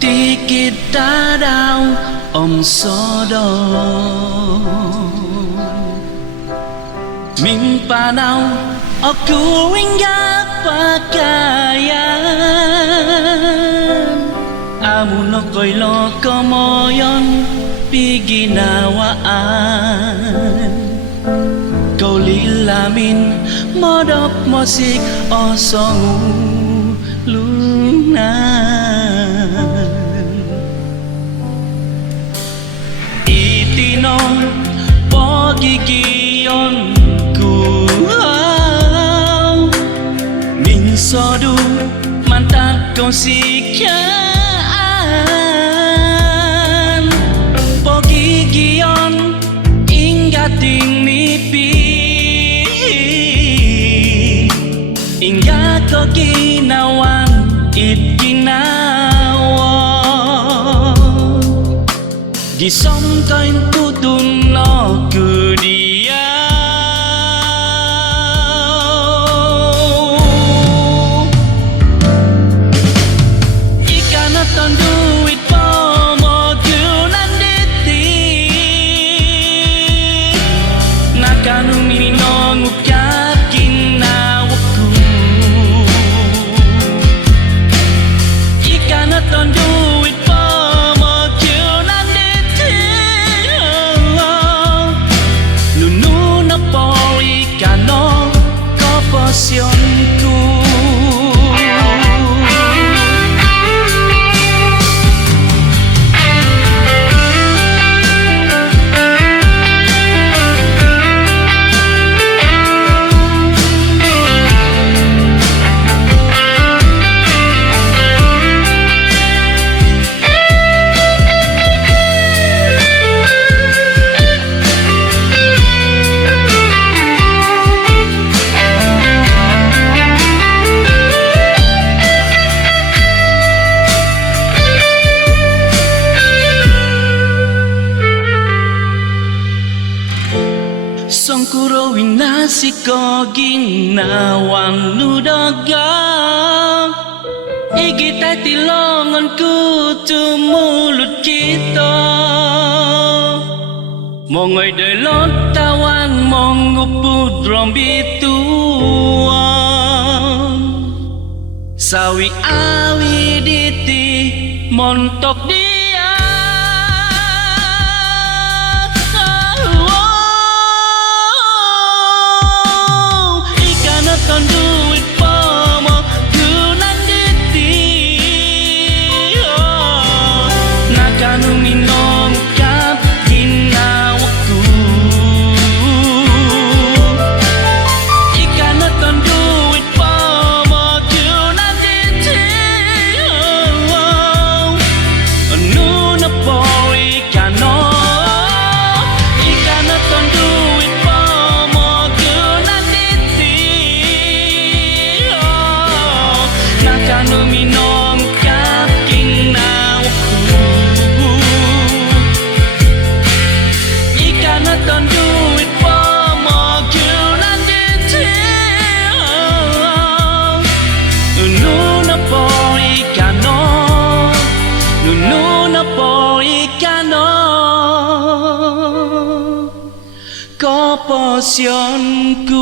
Tikit ta đau om so đo Min pa nau aku hingga pakaian Amu no koy lo komoyon piginawaan Kau lilamin modop musik osong lunan Itino pogigion ku Min sodu mantak kau sikian Pogigion ingating nipi Ingat kau ginawan it ginawa Gisom kain tutun no ku dia Ikan aton duit pomo kunan diti Nakanu mini no ngukakin nawaku Ikan aton duit pomo kunan diti Nunu na po ikano koposyonku Songkuro winasi ko ginawang nudaga Igitay tilongan ku tumulut kita Mongoy delot tawan mongupud rombituan Sawi awi diti montok dia Ton duit pomo kunan diti Nakanu minong kap ginawaku Ikan ton duit pomo kunan diti Anu na po ikano Ikan ton duit pomo kunan diti Nakanu minong kaking nawaku Ikan aton duit pomo kunan diti Nunu na po ikano Nunu na po ikano Koposyonku